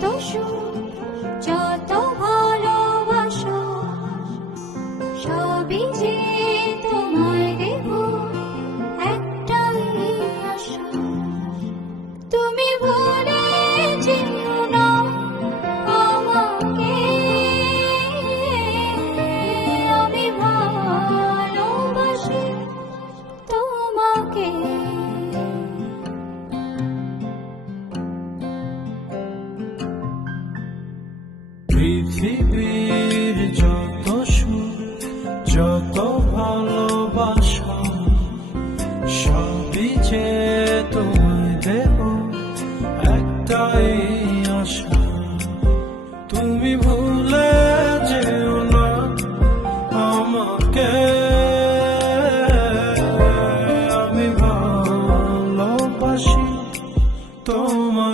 दोष পৃথিবীর যত সুখ যত ভালোবাসা, সবই যে তোমায় দেব, একটাই আশা। তুমি ভুলে যেও না আমাকে। আমি ভালোবাসি তোমাকে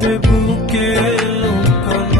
te busqué un